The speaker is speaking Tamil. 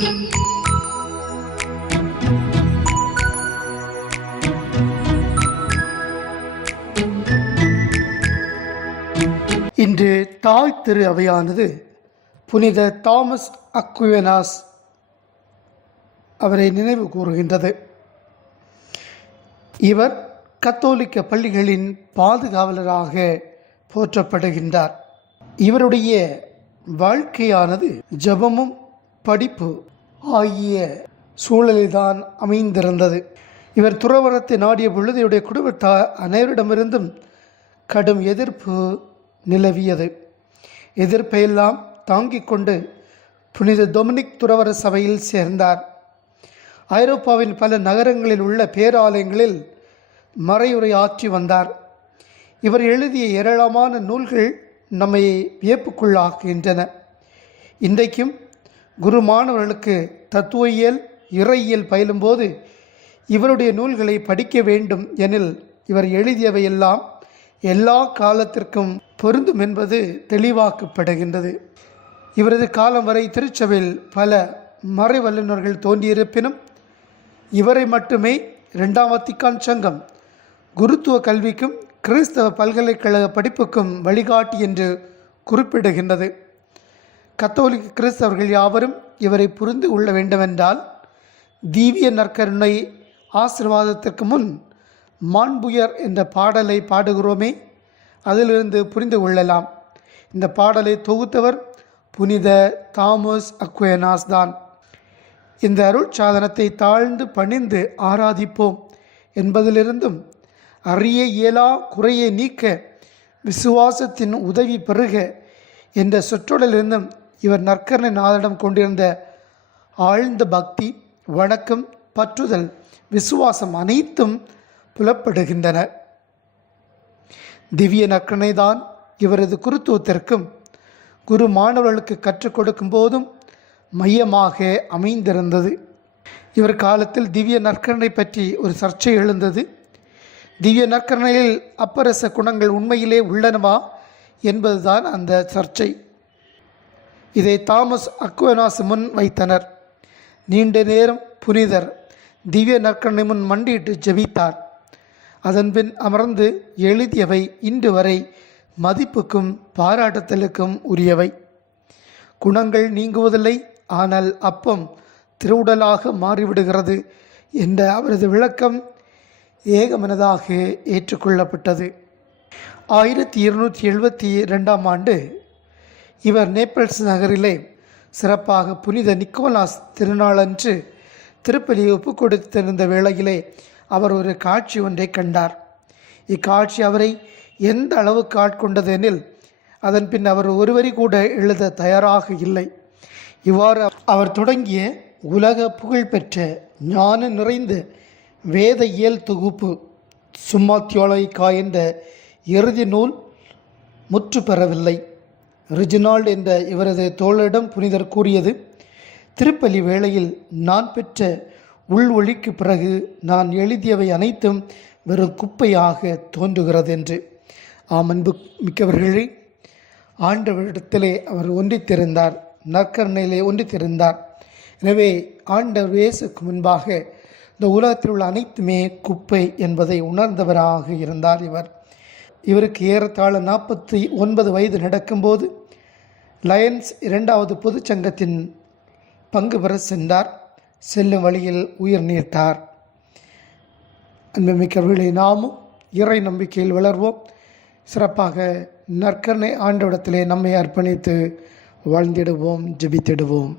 இன்று தாய் திரு அவையானது புனித தாமஸ் அக்குவெனாஸ் அவரை நினைவு கூறுகின்றது. இவர் கத்தோலிக்க பள்ளிகளின் பாதுகாவலராக போற்றப்படுகின்றார். இவருடைய வாழ்க்கையானது ஜபமும் படிப்பு ஆகிய சூழலில்தான் அமைந்திருந்தது. இவர் துறவரத்தை நாடிய பொழுது இவருடைய குடும்பத்தார் அனைவரிடமிருந்தும் கடும் எதிர்ப்பு நிலவியது. எதிர்ப்பையெல்லாம் தாங்கிக் கொண்டு புனித டொமினிக் துறவர சபையில் சேர்ந்தார். ஐரோப்பாவின் பல நகரங்களில் உள்ள பேராலயங்களில் மறையுரை ஆற்றி வந்தார். இவர் எழுதிய ஏராளமான நூல்கள் நம்மை வியப்புக்குள்ளாக்குகின்றன. இன்றைக்கும் குரு மாணவர்களுக்கு தத்துவயியல் இறையியல் பயிலும்போது இவருடைய நூல்களை படிக்க வேண்டும் எனில் இவர் எழுதியவையெல்லாம் எல்லா காலத்திற்கும் பொருந்தும் என்பது தெளிவாக்கப்படுகின்றது. இவரது காலம் வரை திருச்சபையில் பல மறை வல்லுநர்கள் தோன்றியிருப்பினும் இவரை மட்டுமே இரண்டாம் வத்திக்கான் சங்கம் குருத்துவ கல்விக்கும் கிறிஸ்தவ பல்கலைக்கழக படிப்புக்கும் வழிகாட்டி என்று குறிப்பிடுகின்றது. கத்தோலிக்க கிறிஸ்தவர்கள் யாவரும் இவரை புரிந்து கொள்ள வேண்டுமென்றால் தீவிய நற்கருணை ஆசிர்வாதத்திற்கு முன் மாண்புயர் என்ற பாடலை பாடுகிறோமே அதிலிருந்து புரிந்து கொள்ளலாம். இந்த பாடலை தொகுத்தவர் புனித தாமஸ் அக்வேனாஸ் தான். இந்த அருள் சாதனத்தை தாழ்ந்து பணிந்து ஆராதிப்போம் என்பதிலிருந்தும் அறிய இயலா குறையை நீக்க விசுவாசத்தின் உதவி பெருக என்ற சொற்றொடலிருந்தும் இவர் நற்கரணை நாதனிடம் கொண்டிருந்த ஆழ்ந்த பக்தி வணக்கம் பற்றுதல் விசுவாசம் அனைத்தும் புலப்படுகின்றன. திவ்ய நற்கனை தான் இவரது குருத்துவத்திற்கும் குரு மாணவர்களுக்கு கற்றுக் கொடுக்கும் போதும் மையமாக அமைந்திருந்தது. இவர் காலத்தில் திவ்ய நற்கரணை பற்றி ஒரு சர்ச்சை எழுந்தது. திவ்ய நற்கரணையில் அப்பரச குணங்கள் உண்மையிலே உள்ளனவா என்பதுதான் அந்த சர்ச்சை. இதை தாமஸ் அக்வனாஸ் முன் வைத்தனர். நீண்ட நேரம் புனிதர் திவ்ய நற்கண்ணை முன் மண்டியிட்டு ஜெபித்தார். அதன்பின் அமர்ந்து எழுதியவை இன்று வரை மதிப்புக்கும் பாராட்டுதலுக்கும் உரியவை. குணங்கள் நீங்குவதில்லை ஆனால் அப்பம் திருவுடலாக மாறிவிடுகிறது என்ற அவரது விளக்கம் ஏகமனதாக ஏற்றுக்கொள்ளப்பட்டது. ஆயிரத்தி இருநூற்றி எழுபத்தி ரெண்டாம் ஆண்டு இவர் நேப்பிள்ஸ் நகரிலே சிறப்பாக புனித நிக்கோலாஸ் திருநாளன்று திருப்பலியை ஒப்புக் கொடுத்திருந்த வேளையிலே அவர் ஒரு காட்சி ஒன்றை கண்டார். இக்காட்சி அவரை எந்த அளவுக்கு ஆட்கொண்டது எனில் அதன் பின் அவர் ஒருவரி கூட எழுத தயாராக இல்லை. இவ்வாறு அவர் தொடங்கிய உலக புகழ்பெற்ற ஞான நிறைந்த வேத இயல் தொகுப்பு சும்மாத்தியோலைக்கா என்ற இறுதி நூல் முற்று பெறவில்லை ரிஜினால்ட் என்ற இவரது தோழரிடம் புனிதர் கூறியது திருப்பலி வேளையில் நான் பெற்ற உள் ஒளிக்கு பிறகு நான் எழுதியவை அனைத்தும் வெறும் குப்பையாக தோன்றுகிறது என்று. ஆம் அன்பு மிக்கவர்களே ஆண்டவரிடத்திலே அவர் ஒன்றித்திருந்தார் நற்கரணையிலே ஒன்றித்திருந்தார். எனவே ஆண்டவர் இயேசுக்கு முன்பாக இந்த உலகத்தில் உள்ள அனைத்துமே குப்பை என்பதை உணர்ந்தவராக இருந்தார் இவர். இவருக்கு ஏறத்தாழ நாற்பத்தி ஒன்பது வயது நடக்கும்போது லயன்ஸ் இரண்டாவது பொதுச்சங்கத்தின் பங்கு பெற சென்றார். செல்லும் வழியில் உயிர் நீர்த்தார் அன்புமிக்கவர்களை நாமும் இறை நம்பிக்கையில் வளர்வோம். சிறப்பாக நற்கரணை ஆண்டவிடத்திலே நம்மை அர்ப்பணித்து வாழ்ந்திடுவோம் ஜெபித்திடுவோம்.